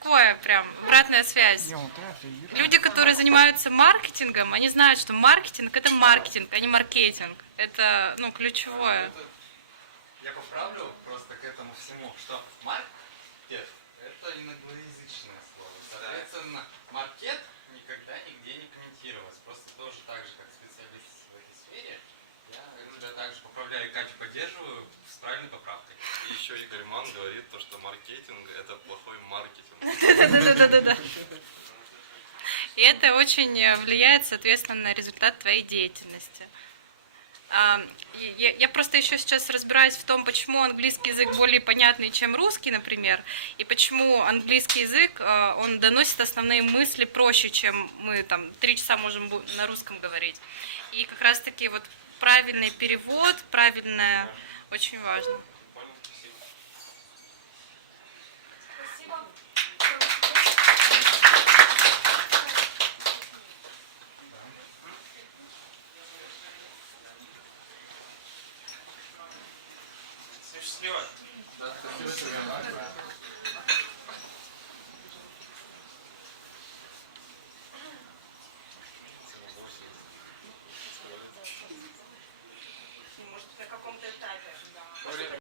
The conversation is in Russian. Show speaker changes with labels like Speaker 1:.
Speaker 1: такая прям обратная связь. Люди, которые занимаются маркетингом, они знают, что маркетинг это маркетинг, а не маркетинг. Это ну, ключевое.
Speaker 2: Я поправлю просто к этому всему, что маркет это инглоязычное слово. Соответственно, маркет поддерживаю с правильной поправкой.
Speaker 3: И еще Игорь Ман говорит, то, что маркетинг – это плохой маркетинг.
Speaker 1: Да-да-да-да-да. И это очень э, влияет, соответственно, на результат твоей деятельности. А, Я, я просто еще сейчас разбираюсь в том, почему английский язык более понятный, чем русский, например, и почему английский язык, э, он доносит основные мысли проще, чем мы там три часа можем на русском говорить. И как раз-таки вот правильный перевод, правильное, очень важно.
Speaker 3: Понял? Спасибо.
Speaker 4: Всем счастливо.
Speaker 2: Да, спасибо.